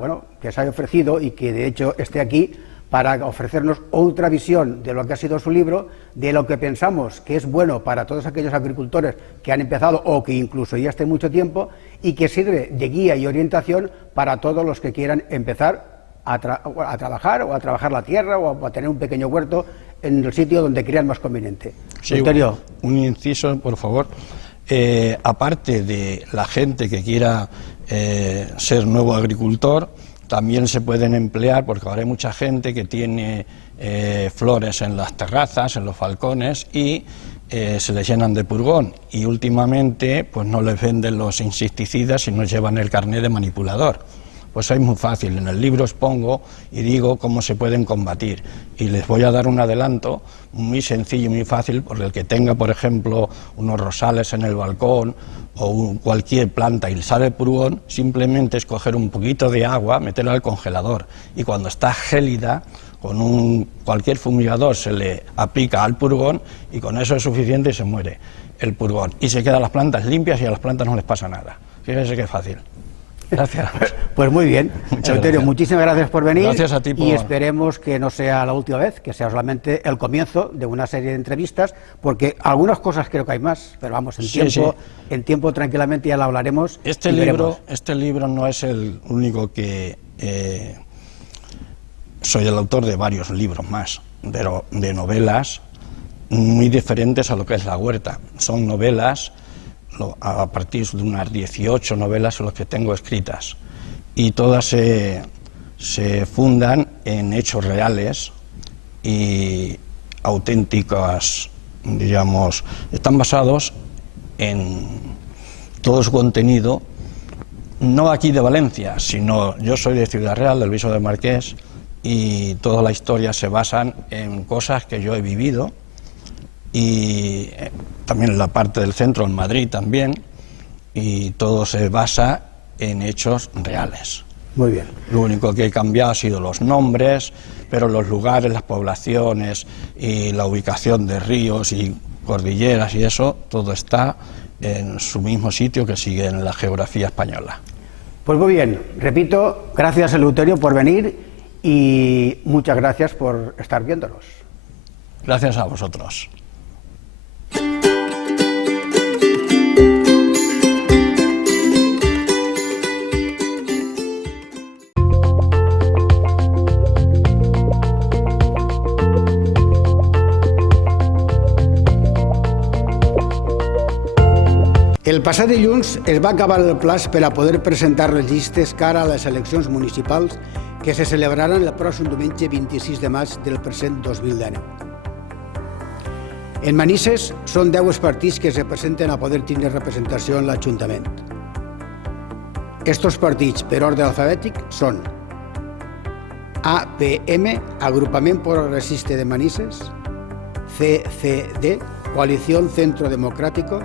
ofrecido y que de hecho esté aquí para ofrecernos otra visión de lo que ha sido su libro, de lo que pensamos que es bueno para todos aquellos agricultores que han empezado o que incluso ya estén mucho tiempo y que sirve de guía y orientación para todos los que quieran empezar a trabajar o a trabajar la tierra o a tener un pequeño huerto en el sitio donde crean más conveniente. Sí, un inciso, por favor. Aparte de la gente que quiera ser nuevo agricultor, también se pueden emplear, porque ahora hay mucha gente que tiene flores en las terrazas, en los balcones, y se les llenan de purgón. Y últimamente pues no les venden los insecticidas, sino llevan el carné de manipulador. Pues es muy fácil, en el libro os pongo y digo cómo se pueden combatir. Y les voy a dar un adelanto muy sencillo y muy fácil, porque el que tenga, por ejemplo, unos rosales en el balcón o cualquier planta y le sale purgón, simplemente es coger un poquito de agua, meterla al congelador y cuando está gélida, con cualquier fumigador se le aplica al purgón y con eso es suficiente y se muere el purgón. Y se quedan las plantas limpias y a las plantas no les pasa nada. Fíjense qué fácil. Gracias. Pues muy bien. Eleuterio, muchísimas gracias por venir. Gracias a ti y esperemos que no sea la última vez, que sea solamente el comienzo de una serie de entrevistas, porque algunas cosas creo que hay más, pero vamos, en tiempo tranquilamente ya la hablaremos. Este libro no es el único que... soy el autor de varios libros más, pero de novelas muy diferentes a lo que es La Huerta. Son novelas... a partir de unas 18 novelas son las que tengo escritas y todas se fundan en hechos reales y auténticas, digamos, están basados en todo su contenido, no aquí de Valencia, sino yo soy de Ciudad Real, del Viso de Marqués, y toda la historia se basan en cosas que yo he vivido, y también en la parte del centro, en Madrid también, y todo se basa en hechos reales. Muy bien. Lo único que he cambiado ha sido los nombres, pero los lugares, las poblaciones y la ubicación de ríos y cordilleras y eso, todo está en su mismo sitio que sigue en la geografía española. Pues muy bien, repito, gracias Eleuterio por venir y muchas gracias por estar viéndonos. Gracias a vosotros. El passat dilluns es va acabar el plaç per a poder presentar les llistes cara a les eleccions municipals que se celebraran el pròxim diumenge 26 de maig del present 2019. En Manises són 10 els partits que se presenten a poder tindre representació en l'Ajuntament. Estos partits, per ordre alfabètic, són APM, Agrupament Progresista de Manises, CCD, Coalición Centro Democrático,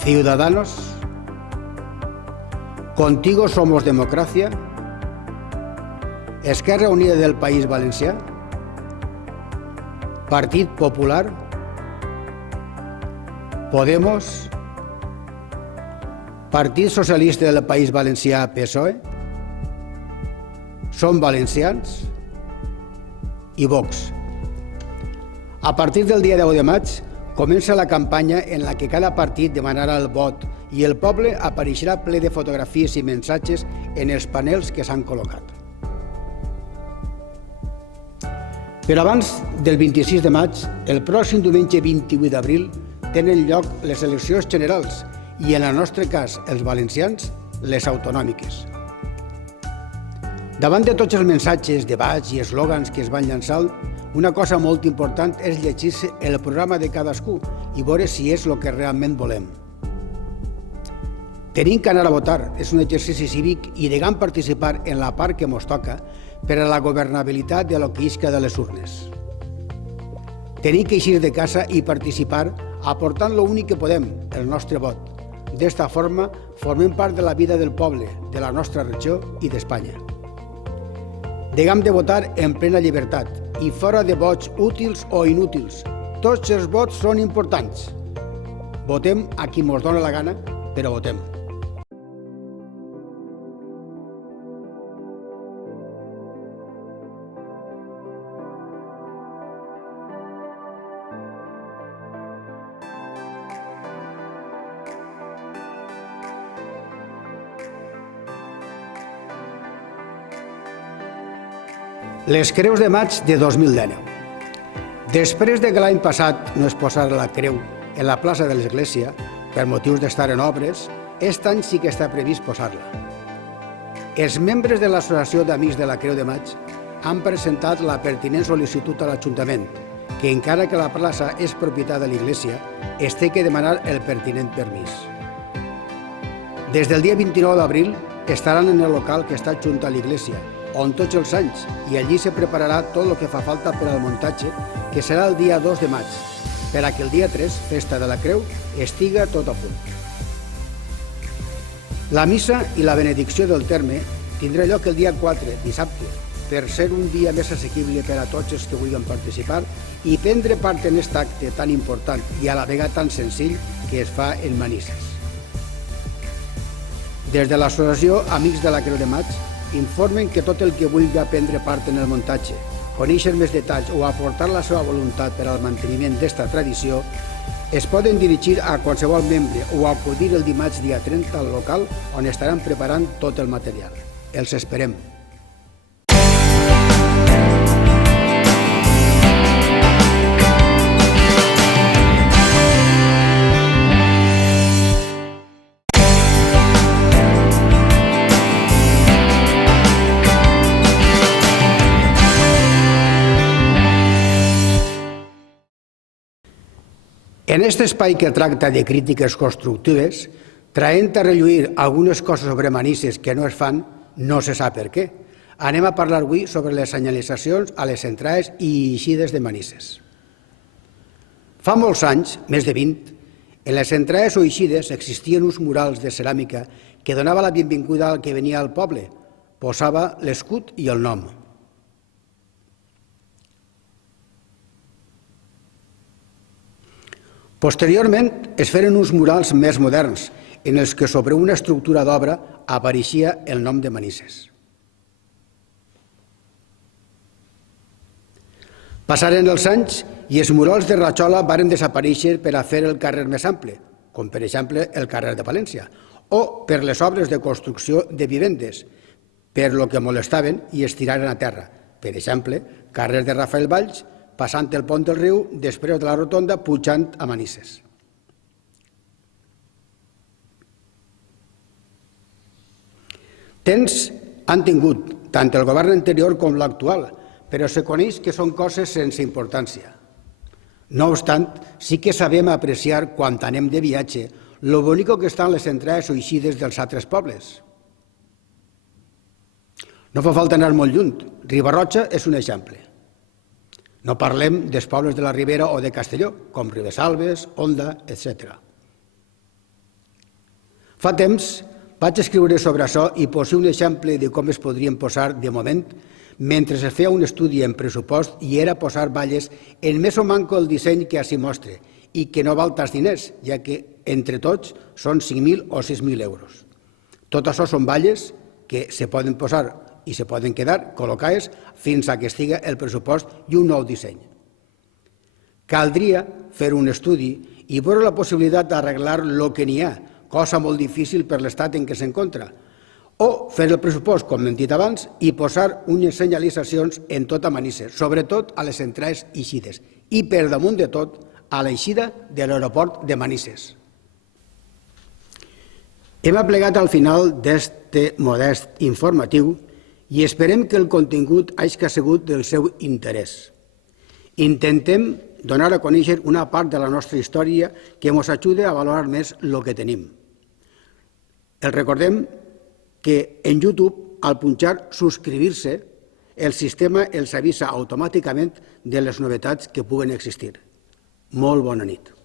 Ciudadanos, Contigo Somos Democracia, Esquerra Unida del País Valencià, Partit Popular, Podemos Partit Socialista del País Valencià, PSOE, Som Valencians i Vox. A partir del dia 10 de maig comença la campanya en la que cada partit demanarà el vot i el poble apareixerà ple de fotografies i missatges en els panels que s'han col·locat. Però abans del 26 de maig, el pròxim diumenge 28 d'abril, tenen lloc les eleccions generals i, en el nostre cas, els valencians, les autonòmiques. Davant de tots els missatges, debats i eslògans que es van llançar, una cosa molt important és llegir-se el programa de cadascú i veure si és el que realment volem. Tenim que anar a votar, és un exercici cívic i de participar en la part que ens toca per a la governabilitat de lo que isca de les urnes. Tenim que eixir de casa i participar aportant l'únic que podem, el nostre vot. D'esta forma, formem part de la vida del poble, de la nostra regió i d'Espanya. Degam de votar en plena llibertat i fora de vots útils o inútils. Tots els vots són importants. Votem a qui ens dona la gana, però votem. Les creus de maig de 2019. Després de que l'any passat no es posara la creu en la plaça de l'Església per motius d'estar en obres, aquest any sí que està previst posar-la. Els membres de l'Associació d'Amics de la Creu de Maig han presentat la pertinent sol·licitud a l'Ajuntament, que encara que la plaça és propietat de l'Església, es té que demanar el pertinent permís. Des del dia 29 d'abril estaran en el local que està junt a l'Església, on tots els anys, i allí se prepararà tot el que fa falta per al muntatge, que serà el dia 2 de maig, per a que el dia 3, festa de la Creu, estiga tot a punt. La missa i la benedicció del terme tindrà lloc el dia 4, dissabte, per ser un dia més assequible per a tots els que vulguin participar i prendre part en aquest acte tan important i a la vegada tan senzill que es fa en Manises. Des de l'Associació Amics de la Creu de Maig informen que tot el que vulgui prendre part en el muntatge, conèixer més detalls o aportar la seva voluntat per al manteniment d'esta tradició, es poden dirigir a qualsevol membre o acudir el dimarts dia 30 al local on estaran preparant tot el material. Els esperem. En aquest espai que tracta de crítiques constructives, traient a relluir algunes coses sobre Manises que no es fan, no se sap per què. Anem a parlar avui sobre les senyalitzacions a les entrades i eixides de Manises. Fa molts anys, més de 20, en les entrades o eixides existien uns murals de ceràmica que donava la benvinguda al que venia al poble, posava l'escut i el nom. Posteriorment es feren uns murals més moderns en els que sobre una estructura d'obra apareixia el nom de Manises. Passaren els anys i els murals de rajola varen desaparèixer per a fer el carrer més ample, com per exemple el carrer de València, o per les obres de construcció de vivendes, per lo que molestaven i es tiraren a terra. Per exemple, carrer de Rafael Valls, passant el pont del riu, després de la rotonda, pujant a Manises. Temps han tingut tant el govern anterior com l'actual, però se coneix que són coses sense importància. No obstant, sí que sabem apreciar, quan anem de viatge, lo bonico que estan les entrades o eixides dels altres pobles. No fa falta anar molt lluny. Riba-roja és un exemple. No parlem dels pobles de la Ribera o de Castelló, com Ribesalbes, Onda, etc. Fa temps vaig escriure sobre això i posar un exemple de com es podrien posar de moment mentre es feia un estudi en pressupost i era posar valles en més o manco el disseny que així mostra i que no val tants diners, ja que entre tots són 5.000 o 6.000 euros. Tot això són valles que se poden posar i se poden quedar col·locades fins a que estigui el pressupost i un nou disseny. Caldria fer un estudi i veure la possibilitat d'arreglar el que n'hi ha, cosa molt difícil per l'estat en què s'encontra, o fer el pressupost, com hem dit abans, i posar unes senyalitzacions en tota Manises, sobretot a les entrades i eixides, i per damunt de tot a l'eixida de l'aeroport de Manises. Hem aplegat al final d'aquest modest informatiu i esperem que el contingut hagi sigut del seu interès. Intentem donar a conèixer una part de la nostra història que ens ajuda a valorar més el que tenim. Els recordem que en YouTube, al punxar subscriure-se, el sistema els avisa automàticament de les novetats que puguen existir. Molt bona nit.